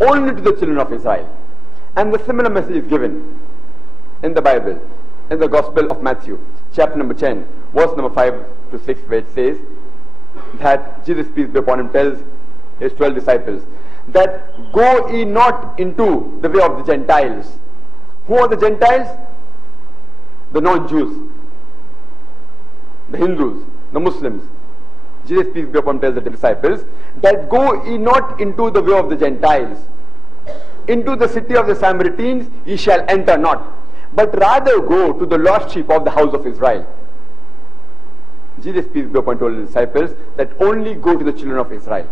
only to the children of Israel. And the similar message is given in the Bible, in the Gospel of Matthew, chapter number 10, verse number 5 to 6, where it says that Jesus, peace be upon him, tells his 12 disciples that go ye not into the way of the Gentiles. Who are the Gentiles? The non-Jews, the Hindus, the Muslims. Jesus, peace be upon him, tells the disciples that go ye not into the way of the Gentiles. Into the city of the Samaritans ye shall enter not, but rather go to the lost sheep of the house of Israel. Jesus, peace be upon him, told the disciples that only go to the children of Israel.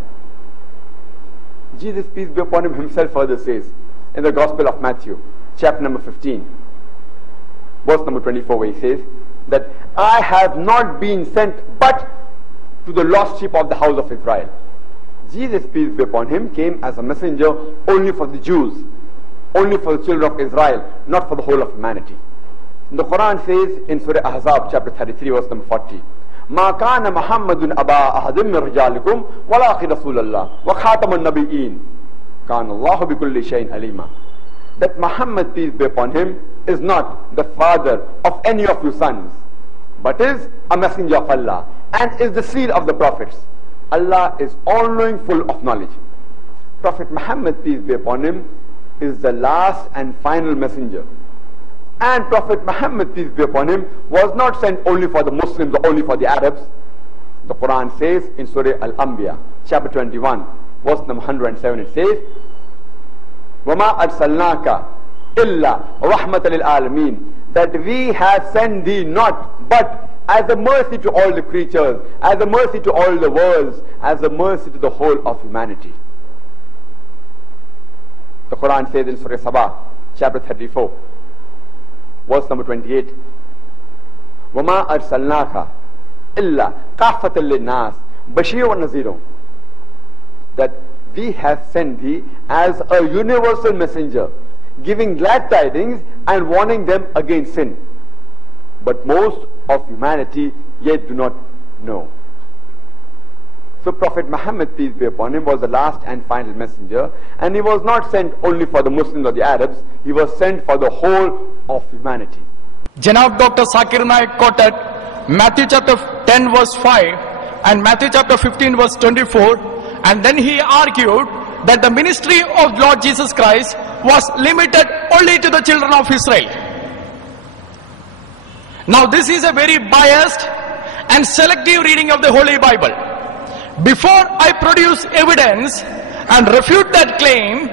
Jesus, peace be upon him, himself further says in the Gospel of Matthew, chapter number 15, verse number 24, where he says that I have not been sent but to the lost sheep of the house of Israel. Jesus, peace be upon him, came as a messenger only for the Jews, only for the children of Israel, not for the whole of humanity. The Quran says in Surah Ahzab, chapter 33, verse number 40, ما كان محمد أبا أحد من رجالكم ولكن رسول الله وخاتم النبيين كان الله بكل شيء عليما. That Muhammad, peace be upon him, is not the father of any of your sons, but is a messenger of Allah and is the seal of the prophets. Allah is all-knowing, full of knowledge. Prophet Muhammad, peace be upon him, is the last and final messenger. And Prophet Muhammad, peace be upon him, was not sent only for the Muslims or only for the Arabs. The Quran says in Surah Al-Anbiya, chapter 21, verse number 107, it says, وَمَا أَرْسَلْنَاكَ إِلَّا رَحْمَةً لِلْعَالَمِينَ, that we have sent thee not but as a mercy to all the creatures, as a mercy to all the worlds, as a mercy to the whole of humanity. The Quran says in Surah Sabah, chapter 34, verse number 28, وَمَا أَرْسَلْنَاكَ إِلَّا كَافَةً لِلنَّاسِ بَشِيرًا وَنَذِيرًا, that we have sent thee as a universal messenger, giving glad tidings and warning them against sin. But most of humanity yet do not know. So Prophet Muhammad, peace be upon him, was the last and final messenger, and he was not sent only for the Muslims or the Arabs, he was sent for the whole of humanity. Janab Dr. Zakir Naik quoted Matthew chapter 10 verse 5 and Matthew chapter 15 verse 24, and then he argued that the ministry of Lord Jesus Christ was limited only to the children of Israel. Now this is a very biased and selective reading of the Holy Bible. Before I produce evidence and refute that claim,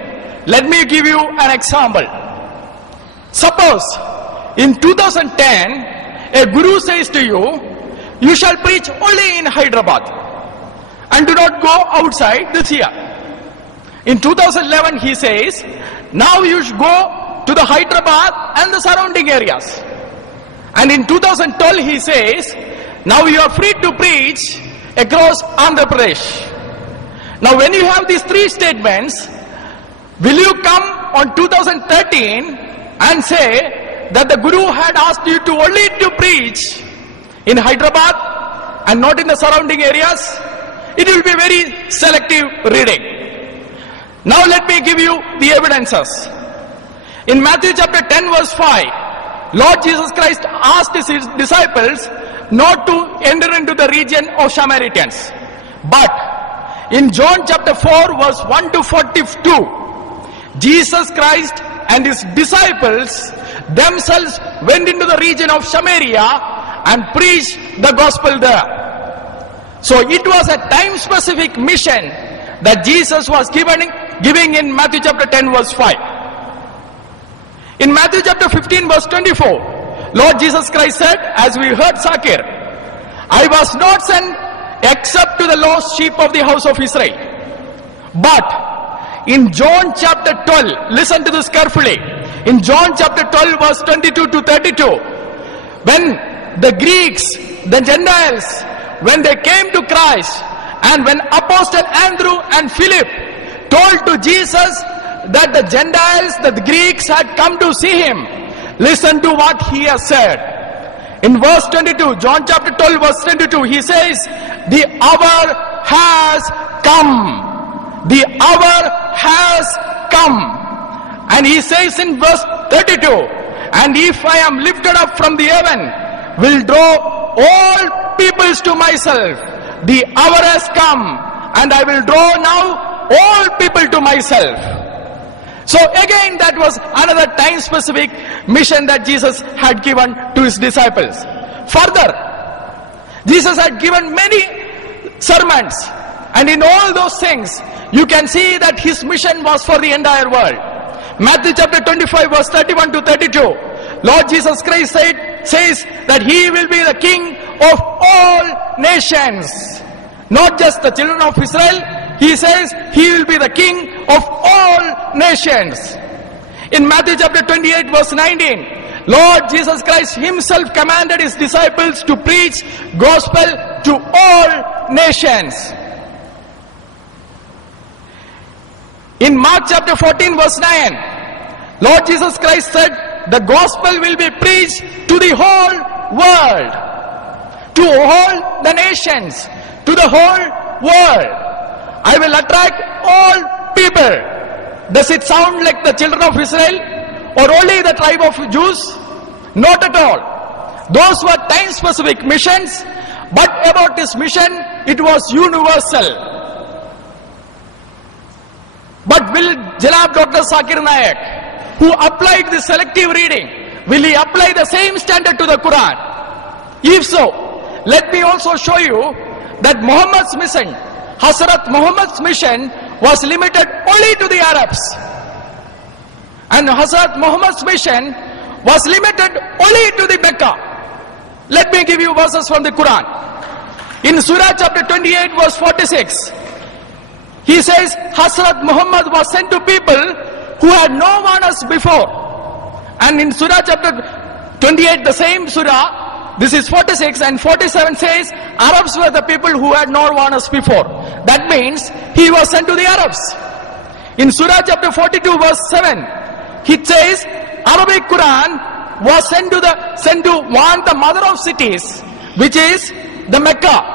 let me give you an example. Suppose in 2010 a guru says to you, you shall preach only in Hyderabad and do not go outside this year. In 2011 he says, now you should go to the Hyderabad and the surrounding areas. And in 2012 he says, now you are free to preach across Andhra Pradesh. Now when you have these three statements, will you come on 2013 and say that the Guru had asked you to only to preach in Hyderabad and not in the surrounding areas? It will be very selective reading. Now let me give you the evidences. In Matthew chapter 10 verse 5, Lord Jesus Christ asked his disciples not to enter into the region of Samaritans. But in John chapter 4 verse 1 to 42, Jesus Christ and his disciples themselves went into the region of Samaria and preached the gospel there. So it was a time specific mission that Jesus was giving in Matthew chapter 10 verse 5. In Matthew chapter 15 verse 24, Lord Jesus Christ said, as we heard Zakir, I was not sent except to the lost sheep of the house of Israel. But in John chapter 12, listen to this carefully. In John chapter 12 verse 22 to 32, when the Greeks, the Gentiles, when they came to Christ, and when Apostle Andrew and Philip told to Jesus that the Gentiles, that the Greeks had come to see him, listen to what he has said. In verse 22, John chapter 12 verse 22, he says, the hour has come. The hour has And he says in verse 32, and if I am lifted up from the heaven, will draw all peoples to myself. The hour has come, and I will draw now all people to myself. So again, that was another time specific mission that Jesus had given to his disciples. Further, Jesus had given many sermons, and in all those things, you can see that his mission was for the entire world. Matthew chapter 25 verse 31 to 32, Lord Jesus Christ says that he will be the king of all nations. Not just the children of Israel, he says he will be the king of all nations. In Matthew chapter 28 verse 19, Lord Jesus Christ himself commanded his disciples to preach gospel to all nations. In Mark chapter 14 verse 9, Lord Jesus Christ said the gospel will be preached to the whole world, to all the nations, to the whole world. I will attract all people. Does it sound like the children of Israel or only the tribe of Jews? Not at all. Those were time specific missions, but about this mission, it was universal. But will Janab Dr. Zakir Naik, who applied the selective reading, will he apply the same standard to the Quran? If so, let me also show you that Muhammad's mission, Hazrat Muhammad's mission, was limited only to the Arabs. And Hazrat Muhammad's mission was limited only to the Mecca. Let me give you verses from the Quran. In Surah chapter 28 verse 46, he says, Hazrat Muhammad was sent to people who had no manners before. And in Surah chapter 28, the same Surah, this is 46 and 47 says, Arabs were the people who had no manners before. That means he was sent to the Arabs. In Surah chapter 42 verse 7, it says, Arabic Quran was sent to warn the mother of cities, which is the Mecca.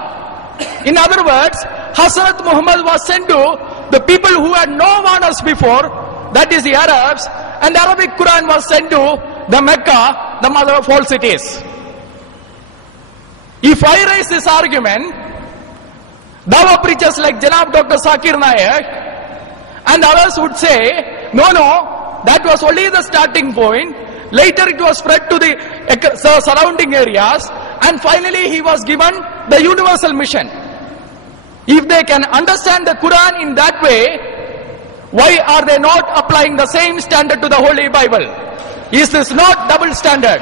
In other words, Hazrat Muhammad was sent to the people who had no manners before, that is the Arabs, and the Arabic Quran was sent to the Mecca, the mother of all cities. If I raise this argument, Dawah preachers like Janab Dr. Zakir Naik and others would say, no, that was only the starting point. Later it was spread to the surrounding areas, and finally he was given the universal mission. If they can understand the Quran in that way, why are they not applying the same standard to the Holy Bible? Is this not double standard?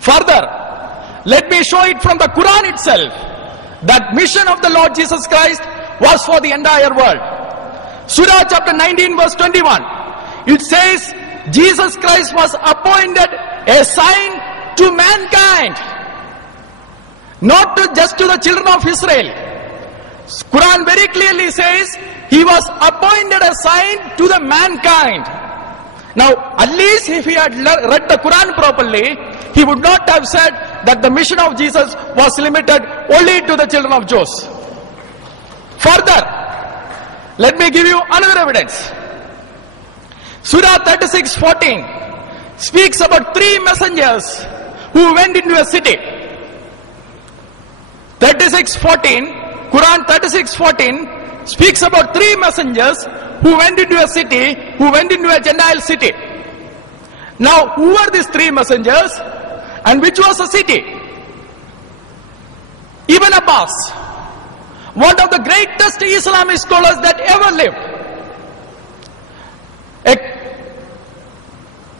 Further, let me show it from the Quran itself. That mission of the Lord Jesus Christ was for the entire world. Surah chapter 19 verse 21, it says, Jesus Christ was appointed a sign to mankind. Not just to the children of Israel. Quran very clearly says he was appointed a sign to the mankind. Now, at least if he had read the Quran properly, he would not have said that the mission of Jesus was limited only to the children of Jews. Further, let me give you another evidence. Surah 36:14 speaks about three messengers who went into a city. 36:14, Quran 36:14 speaks about three messengers who went into a city, who went into a Gentile city. Now, who are these three messengers and which was the city? Ibn Abbas, one of the greatest Islamic scholars that ever lived,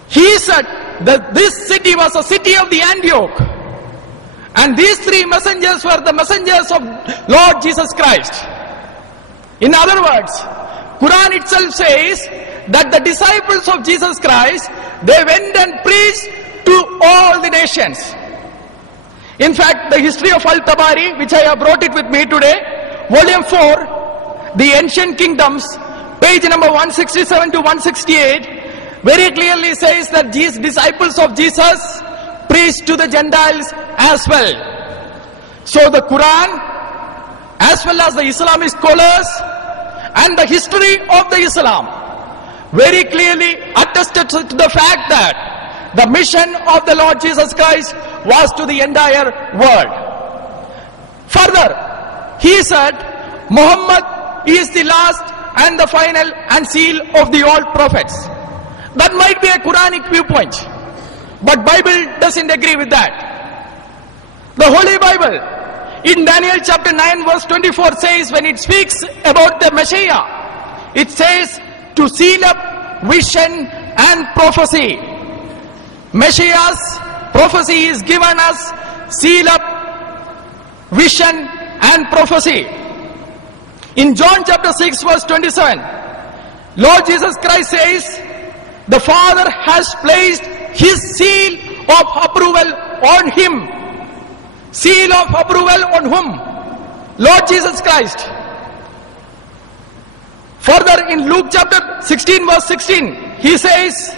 he said that this city was a city of the Antioch. And these three messengers were the messengers of Lord Jesus Christ. In other words, Quran itself says that the disciples of Jesus Christ, they went and preached to all the nations. In fact, the history of Al-Tabari, which I have brought it with me today, volume 4, the ancient kingdoms, page number 167 to 168, very clearly says that these disciples of Jesus preached to the Gentiles as well. So the Quran, as well as the Islamic scholars, and the history of the Islam very clearly attested to the fact that the mission of the Lord Jesus Christ was to the entire world. Further, he said, Muhammad is the last and the final and seal of the old prophets. That might be a Quranic viewpoint, but Bible doesn't agree with that. The Holy Bible in Daniel chapter 9 verse 24 says, when it speaks about the Messiah, it says to seal up vision and prophecy. Messiah's prophecy is given as seal up vision and prophecy. In John chapter 6 verse 27, Lord Jesus Christ says, the Father has placed his seal of approval on him. Seal of approval on whom? Lord Jesus Christ. Further in Luke chapter 16 verse 16, he says,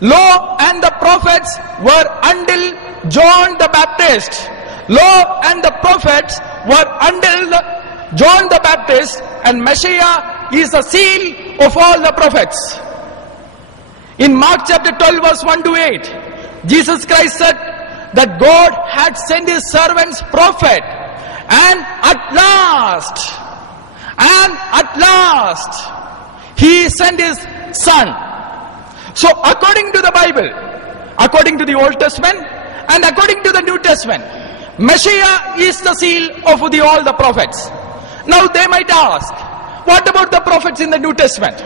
Lo, and the prophets were until John the Baptist. Lo, and the prophets were until John the Baptist, and Messiah is the seal of all the prophets. In Mark chapter 12 verse 1 to 8, Jesus Christ said that God had sent his servants prophet, and at last he sent his son. So according to the Bible, according to the Old Testament and according to the New Testament, Messiah is the seal of all the prophets. Now they might ask, what about the prophets in the New Testament?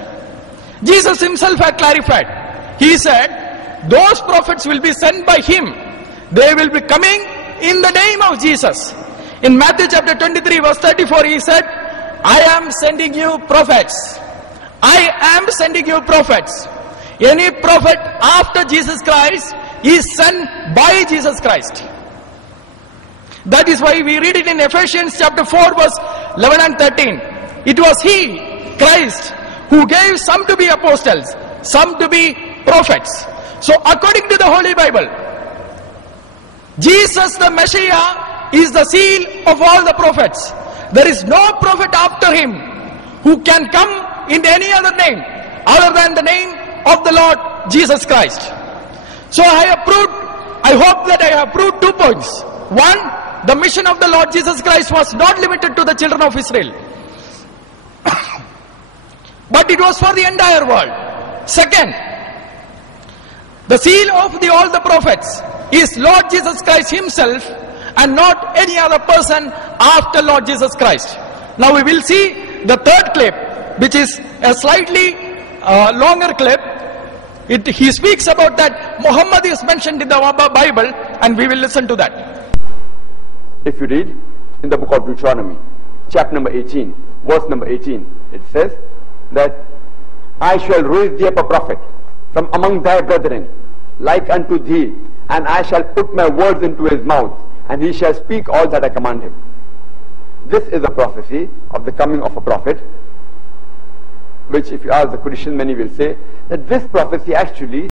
Jesus himself had clarified. He said, those prophets will be sent by him. They will be coming in the name of Jesus. In Matthew chapter 23 verse 34, he said, I am sending you prophets. I am sending you prophets. Any prophet after Jesus Christ is sent by Jesus Christ. That is why we read it in Ephesians chapter 4 verse 11 and 13. It was he, Christ, who gave some to be apostles, some to be prophets. So according to the Holy Bible, Jesus the Messiah is the seal of all the prophets. There is no prophet after him who can come in any other name other than the name of the Lord Jesus Christ. So I hope that I have proved 2 points. One, the mission of the Lord Jesus Christ was not limited to the children of Israel, but it was for the entire world. Second, the seal of all the prophets is Lord Jesus Christ himself and not any other person after Lord Jesus Christ. Now we will see the third clip, which is a slightly longer clip. He speaks about that Muhammad is mentioned in the Bible, and we will listen to that. If you read in the book of Deuteronomy, chapter number 18, verse number 18, it says that I shall raise thee up a prophet from among thy brethren, like unto thee, and I shall put my words into his mouth, and he shall speak all that I command him. This is a prophecy of the coming of a prophet, which if you ask the Christian, many will say that this prophecy actually